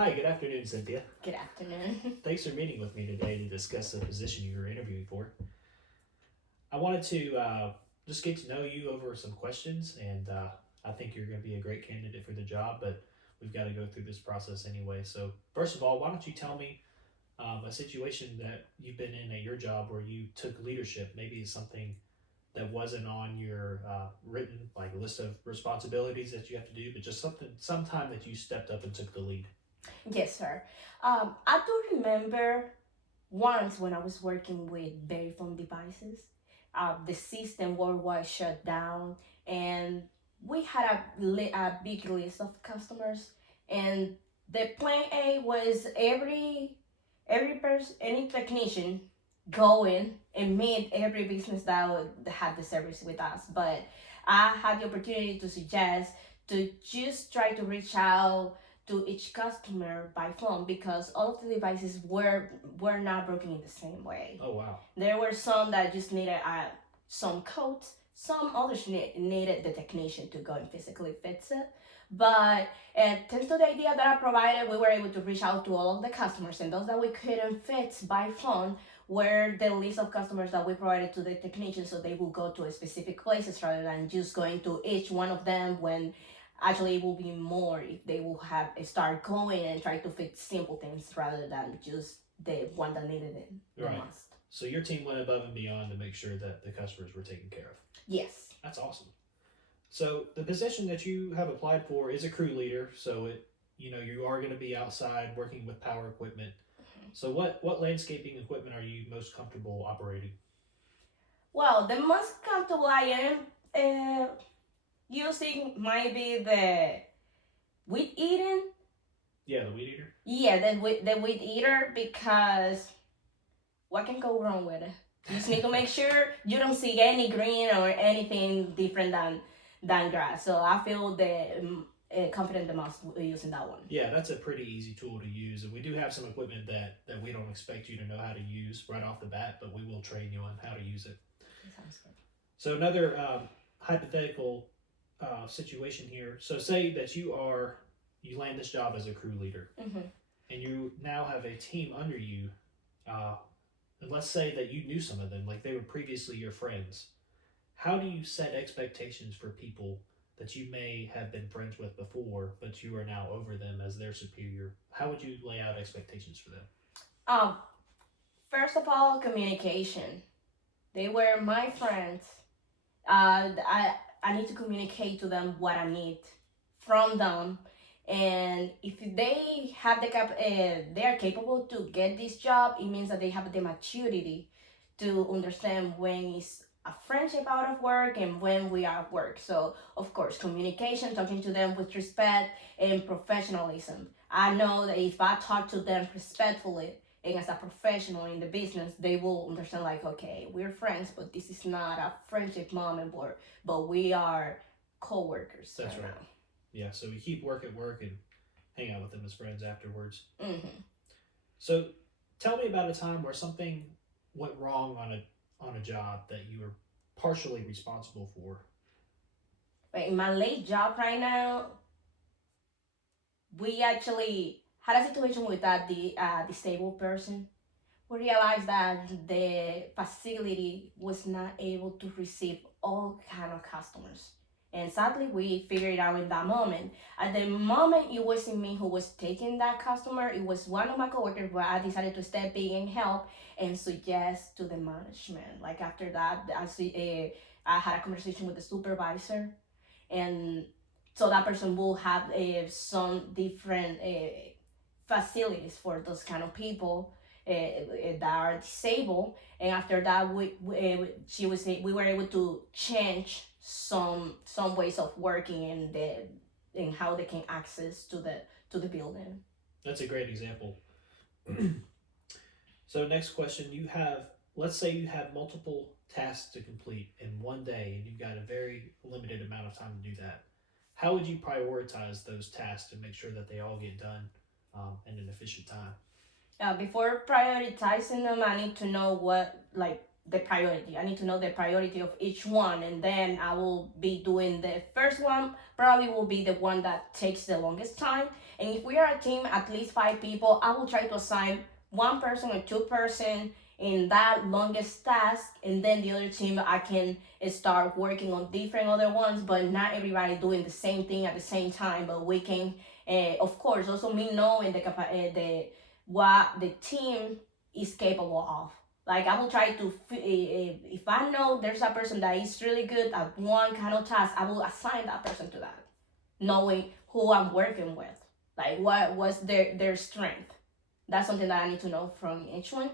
Hi, good afternoon, Cynthia. Good afternoon. Thanks for meeting with me today to discuss the position you were interviewing for. I wanted to just get to know you over some questions, and I think you're going to be a great candidate for the job, but we've got to go through this process anyway. So, first of all, why don't you tell me a situation that you've been in at your job where you took leadership? Maybe it's something that wasn't on your written like list of responsibilities that you have to do, but just sometime that you stepped up and took the lead. Yes, sir. I do remember once when I was working with very phone devices, the system worldwide shut down, and we had a big list of customers, and the plan A was every person, any technician, go in and meet every business that had the service with us. But I had the opportunity to suggest to just try to reach out to each customer by phone because all of the devices were not broken in the same way. Oh, wow. There were some that just needed some codes. Some others needed the technician to go and physically fix it. But thanks to the idea that I provided, we were able to reach out to all of the customers, and those that we couldn't fix by phone were the list of customers that we provided to the technician, so they will go to a specific places rather than just going to each one of them when actually it will be more if they will have start going and try to fix simple things rather than just the one that needed it the Right. most. So your team went above and beyond to make sure that the customers were taken care of. Yes. That's awesome. So the position that you have applied for is a crew leader. So you are going to be outside working with power equipment. So what landscaping equipment are you most comfortable operating? Well, the most comfortable I am using might be the wheat eating. Yeah, the weed eater. Yeah, the wheat eater because what can go wrong with it? You just need to make sure you don't see any green or anything different than grass. So I feel confident the most using that one. Yeah, that's a pretty easy tool to use, and we do have some equipment that we don't expect you to know how to use right off the bat, but we will train you on how to use it. Sounds good. So another hypothetical situation here. So say that you land this job as a crew leader, Mm-hmm. and you now have a team under you. Uh, and let's say that you knew some of them, like they were previously your friends. How do you set expectations for people that you may have been friends with before, but you are now over them as their superior? How would you lay out expectations for them? Um, First of all, communication. They were my friends. I need to communicate to them what I need from them, and if they have they are capable to get this job. It means that they have the maturity to understand when it's a friendship out of work and when we are at work. So of course, communication, talking to them with respect and professionalism. I know that if I talk to them respectfully and as a professional in the business, they will understand like, okay, we're friends, but this is not a friendship moment, but we are co-workers. That's right. Yeah, so we keep work at work and hang out with them as friends afterwards. Mm-hmm. So tell me about a time where something went wrong on a job that you were partially responsible for. But in my late job right now, we actually had a situation with the disabled person. We realized that the facility was not able to receive all kind of customers. And sadly, we figured it out in that moment. At the moment, it wasn't me who was taking that customer. It was one of my coworkers, but I decided to step in and help and suggest to the management. Like after that, I had a conversation with the supervisor, and so that person will have some different facilities for those kind of people that are disabled. And after that, we were able to change some ways of working and how they can access to the building. That's a great example. So next question, let's say you have multiple tasks to complete in one day and you've got a very limited amount of time to do that. How would you prioritize those tasks to make sure that they all get done in an efficient time? Before prioritizing them, I need to know the priority. I need to know the priority of each one, and then I will be doing the first one. Probably will be the one that takes the longest time, And if we are a team, at least 5 people, I will try to assign one person or 2 person in that longest task, and then the other team I can start working on different other ones, but not everybody doing the same thing at the same time. But we can, of course, also me knowing the what the team is capable of. Like I will try to, if I know there's a person that is really good at one kind of task, I will assign that person to that, knowing who I'm working with, like what was their strength. That's something that I need to know from each one,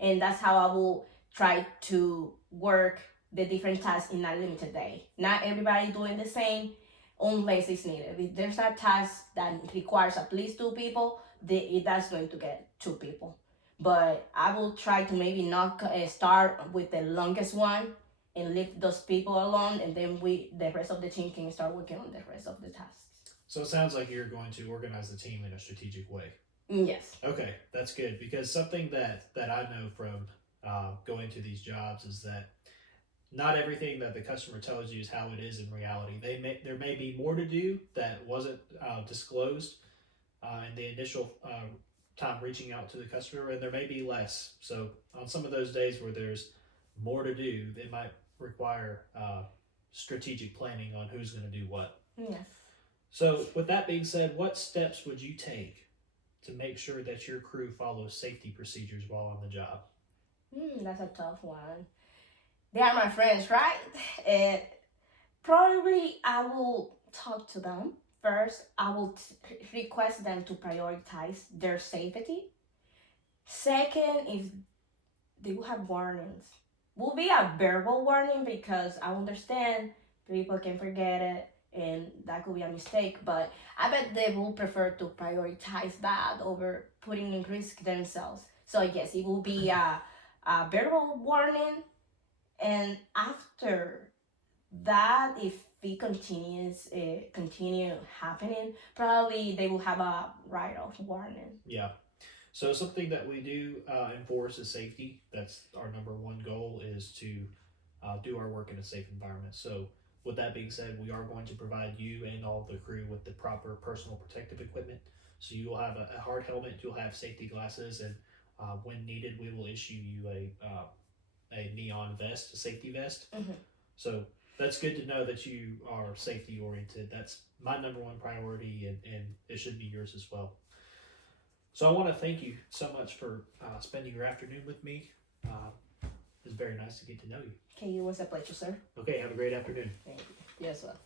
and that's how I will try to work the different tasks in a limited day. Not everybody doing the same, unless it's needed. If there's a task that requires at least 2 people, that's going to get 2 people. But I will try to maybe not start with the longest one and leave those people alone, and then the rest of the team can start working on the rest of the tasks. So it sounds like you're going to organize the team in a strategic way. Yes. Okay, that's good, because something that I know from going to these jobs is that not everything that the customer tells you is how it is in reality. There may be more to do that wasn't disclosed in the initial time reaching out to the customer, and there may be less. So on some of those days where there's more to do, it might require strategic planning on who's going to do what. Yes. So with that being said, what steps would you take to make sure that your crew follows safety procedures while on the job? That's a tough one. They are my friends, right? And probably I will talk to them first. I will request them to prioritize their safety. Second, if they will have warnings, will be a verbal warning, because I understand people can forget it and that could be a mistake, but I bet they will prefer to prioritize that over putting in risk themselves. So yes, it will be a verbal warning, and after that, if it continue happening, probably they will have a write-off warning. Yeah. So something that we do enforce is safety. That's our number one goal, is to do our work in a safe environment. So with that being said, we are going to provide you and all the crew with the proper personal protective equipment. So you will have a hard helmet, you'll have safety glasses, and when needed, we will issue you a neon vest, a safety vest. Mm-hmm. So that's good to know that you are safety oriented. That's my number one priority, and it should be yours as well. So I want to thank you so much for spending your afternoon with me. It's very nice to get to know you. Okay, it was a pleasure, sir. Okay, have a great afternoon. Thank you. Yes, well.